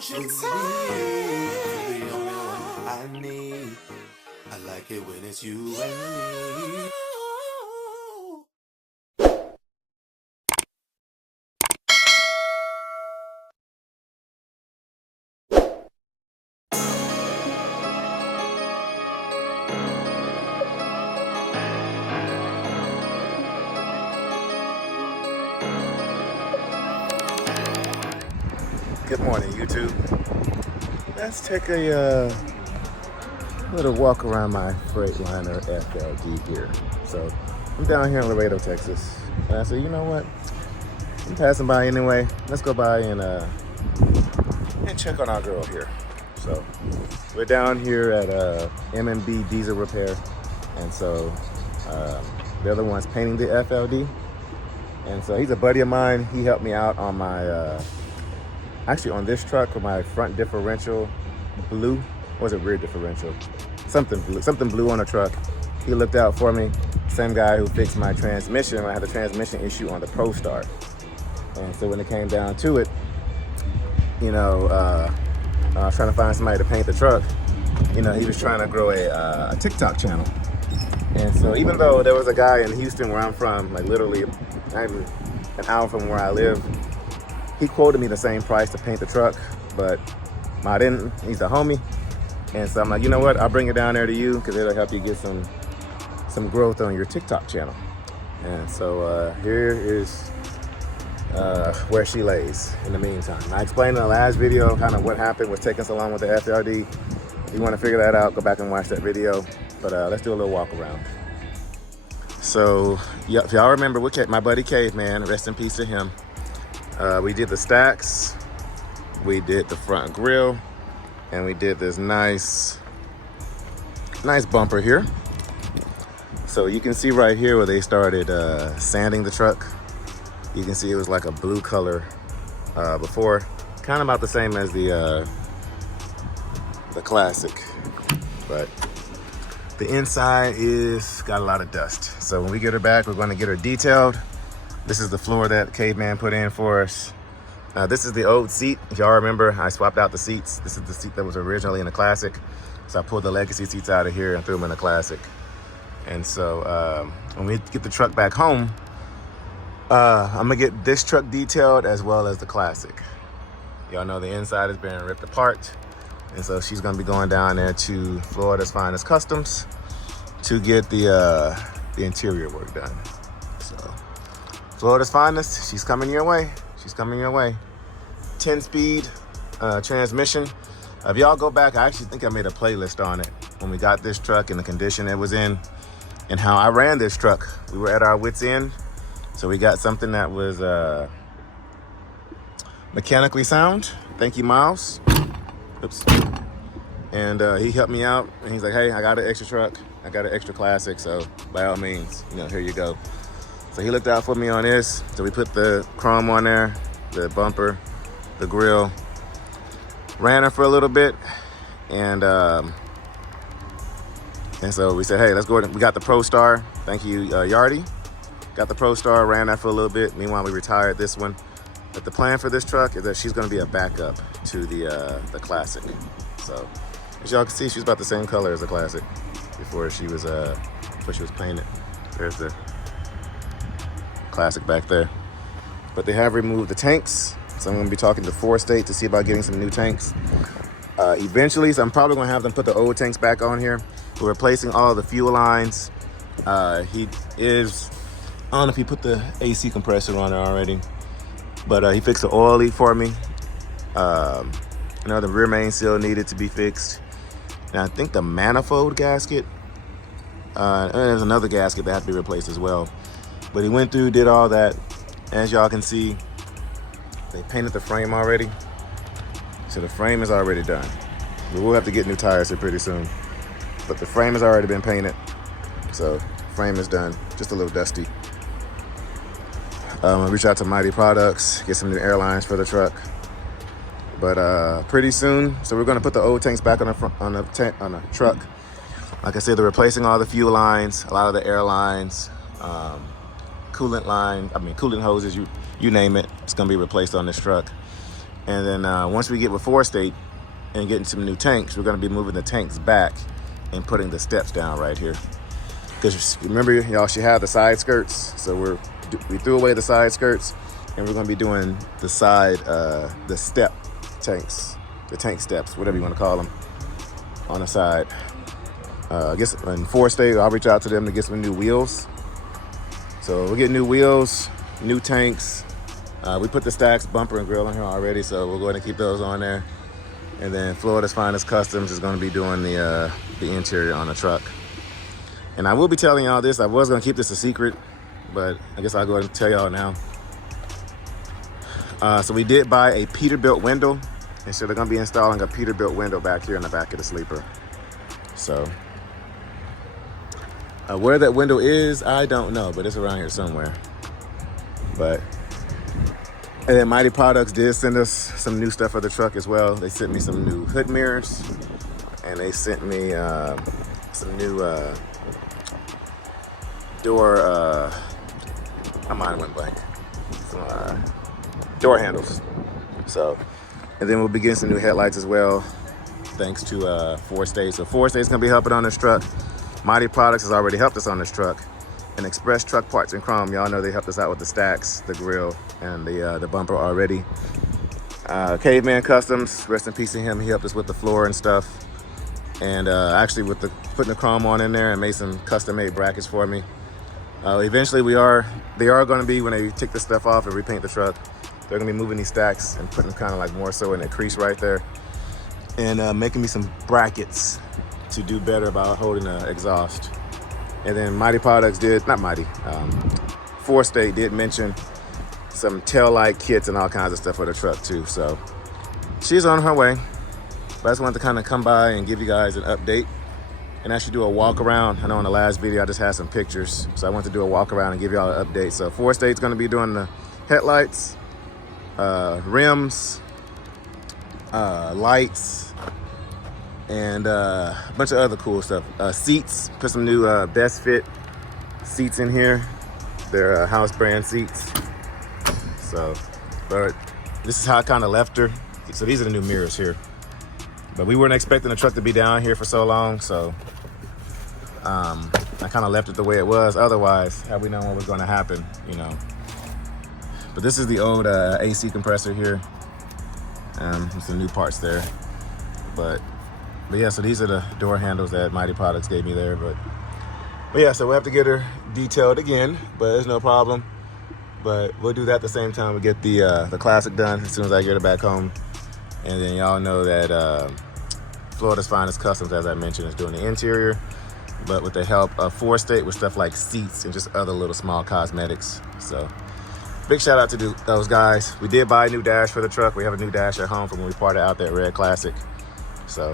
Hold you tight. You're the only one I need. I like it when it's you and me. Good morning, YouTube. Let's take a little walk around my Freightliner FLD here. So I'm down here in Laredo, Texas, and I said, you know what? I'm passing by anyway. Let's go by and check on our girl here. So we're down here at M&B Diesel Repair, and so the other one's painting the FLD, and so he's a buddy of mine. He helped me out on my actually on this truck with my front differential blue. Or was it rear differential? Something blue on the truck. He looked out for me. Same guy who fixed my transmission when I had the transmission issue on the ProStar. And so when it came down to it, you know, I was trying to find somebody to paint the truck. You know, he was trying to grow a TikTok channel. And so even though there was a guy in Houston where I'm from, like literally not even an hour from where I live, he quoted me the same price to paint the truck, but I didn't. He's a homie. And so I'm like, you know what? I'll bring it down there to you because it'll help you get some growth on your TikTok channel. And so here is where she lays in the meantime. I explained in the last video kind of what happened was taking so long with the FLD. If you want to figure that out, go back and watch that video. But let's do a little walk around. So yeah, if y'all remember, my buddy Caveman, rest in peace to him. We did the stacks, we did the front grille, and we did this nice bumper here. So you can see right here where they started sanding the truck. You can see it was like a blue color before, kind of about the same as the Classic, but the inside is got a lot of dust. So when we get her back, we're going to get her detailed. This is the floor that Caveman put in for us. This is the old seat. If y'all remember, I swapped out the seats. This is the seat that was originally in the Classic. So I pulled the legacy seats out of here and threw them in the Classic. And so when we get the truck back home, I'm gonna get this truck detailed as well as the Classic. Y'all know the inside is being ripped apart. And so she's gonna be going down there to Florida's Finest Customs to get the interior work done. So Florida's Finest, she's coming your way. She's coming your way. 10-speed transmission. If y'all go back, I actually think I made a playlist on it when we got this truck and the condition it was in and how I ran this truck. We were at our wits' end. So we got something that was mechanically sound. Thank you, Miles. Oops. And he helped me out and he's like, hey, I got an extra truck. I got an extra Classic. So by all means, you know, here you go. So he looked out for me on this. So we put the chrome on there, the bumper, the grill. Ran her for a little bit. And so we said, hey, let's go. We got the ProStar. Thank you, Yardy. Got the ProStar, ran that for a little bit. Meanwhile, we retired this one. But the plan for this truck is that she's gonna be a backup to the Classic. So as y'all can see, she's about the same color as the Classic before she was painted. There's the Classic back there. But they have removed the tanks. So I'm gonna be talking to State to see about getting some new tanks. Eventually, so I'm probably gonna have them put the old tanks back on here. We're replacing all the fuel lines. He is, I don't know if he put the AC compressor on there already, but he fixed the oil leak for me. You know, the rear main seal needed to be fixed. And I think the manifold gasket, and there's another gasket that had to be replaced as well. But he went through, did all that. As y'all can see, they painted the frame already. So the frame is already done. We will have to get new tires here pretty soon. But the frame has already been painted. So frame is done, just a little dusty. I'm gonna reach out to MyTee Products, get some new airlines for the truck. But pretty soon, so we're gonna put the old tanks back on the truck. Like I said, they're replacing all the fuel lines, a lot of the air lines, coolant hoses, you name it. It's gonna be replaced on this truck. And then once we get with 4-state and getting some new tanks, we're going to be moving the tanks back and putting the steps down right here. Because remember, y'all should have the side skirts. So we threw away the side skirts, and we're going to be doing the side, the step tanks, the tank steps, whatever you want to call them, on the side. I guess in 4-state, I'll reach out to them to get some new wheels. So we'll get new wheels, new tanks. We put the Stacks bumper and grill on here already, so we'll go ahead and keep those on there. And then Florida's Finest Customs is going to be doing the interior on the truck. And I will be telling y'all this. I was going to keep this a secret, but I guess I'll go ahead and tell y'all now. So we did buy a Peterbilt window, and so they're going to be installing a Peterbilt window back here in the back of the sleeper. So where that window is, I don't know, but it's around here somewhere. But and then MyTee Products did send us some new stuff for the truck as well. They sent me some new hood mirrors, and they sent me some new door, my mind went blank, some door handles. So, and then we'll be getting some new headlights as well, thanks to 4-state. So 4-state's gonna be helping on this truck. MyTee Products has already helped us on this truck. And Express Truck Parts and Chrome, y'all know they helped us out with the Stacks, the grill, and the bumper already. Caveman Customs, rest in peace to him. He helped us with the floor and stuff. And actually with putting the chrome on in there and made some custom-made brackets for me. Eventually they are going to be, when they take this stuff off and repaint the truck, they're going to be moving these stacks and putting them kind of like more so in a crease right there. And making me some brackets to do better about holding the exhaust. And then MyTee Products did, not MyTee, 4-state did mention some tail light kits and all kinds of stuff for the truck too. So she's on her way. But I just wanted to kind of come by and give you guys an update and actually do a walk around. I know in the last video I just had some pictures, so I want to do a walk around and give y'all an update. So 4-state's going to be doing the headlights, rims, lights, and a bunch of other cool stuff. Seats, put some new Best Fit seats in here. They're house brand seats. So, but this is how I kind of left her. So these are the new mirrors here. But we weren't expecting the truck to be down here for so long, so I kind of left it the way it was. Otherwise, had we known what was going to happen, you know. But this is the old AC compressor here. Some new parts there. But yeah, so these are the door handles that MyTee Products gave me there. But yeah, so we'll have to get her detailed again, but there's no problem. But we'll do that at the same time we get the classic done as soon as I get her back home. And then y'all know that Florida's Finest Customs, as I mentioned, is doing the interior, but with the help of 4-state with stuff like seats and just other little small cosmetics. So big shout out to those guys. We did buy a new dash for the truck. We have a new dash at home from when we parted out that red classic. So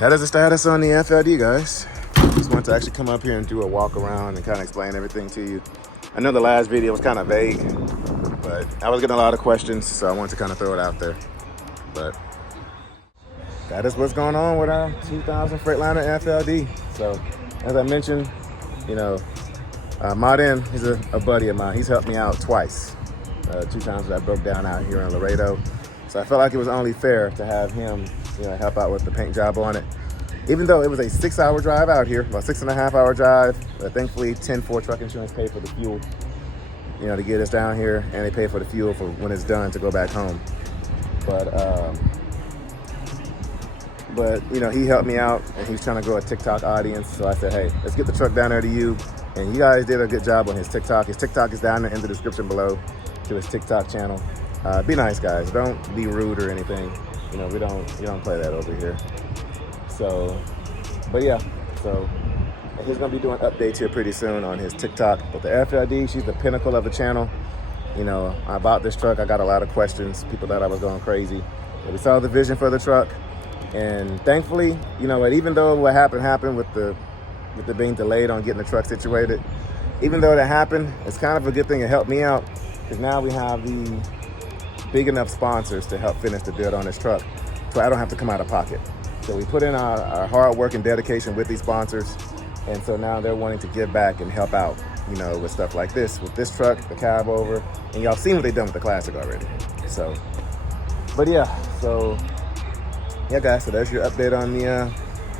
that is the status on the FLD, guys. Just wanted to actually come up here and do a walk around and kind of explain everything to you. I know the last video was kind of vague, but I was getting a lot of questions, so I wanted to kind of throw it out there. But that is what's going on with our 2000 Freightliner FLD. So as I mentioned, you know, Martin, he's a buddy of mine. He's helped me out twice, 2 times that I broke down out here in Laredo. So I felt like it was only fair to have him, you know, help out with the paint job on it. Even though it was a 6-hour drive out here, about 6.5-hour drive, but thankfully 10-4 truck insurance paid for the fuel, you know, to get us down here, and they pay for the fuel for when it's done to go back home. But you know, he helped me out, and he's trying to grow a TikTok audience. So I said, hey, let's get the truck down there to you. And you guys did a good job on his TikTok. His TikTok is down there in the description below to his TikTok channel. Be nice, guys. Don't be rude or anything. You know, you don't play that over here. So, but yeah, so he's gonna be doing updates here pretty soon on his TikTok. But the FLD, she's the pinnacle of the channel. You know, about this truck, I got a lot of questions. People thought I was going crazy. But we saw the vision for the truck, and thankfully, you know, even though what happened with the being delayed on getting the truck situated, even though that happened, it's kind of a good thing. It helped me out because now we have the big enough sponsors to help finish the build on this truck, so I don't have to come out of pocket. So we put in our hard work and dedication with these sponsors, and so now they're wanting to give back and help out, you know, with stuff like this, with this truck, the cab over, and y'all seen what they've done with the Classic already. So But yeah, so yeah, guys. So that's your update on the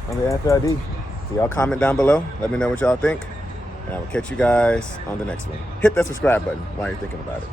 FLD. So y'all comment down below. Let me know what y'all think, and I will catch you guys on the next one. Hit that subscribe button while you're thinking about it.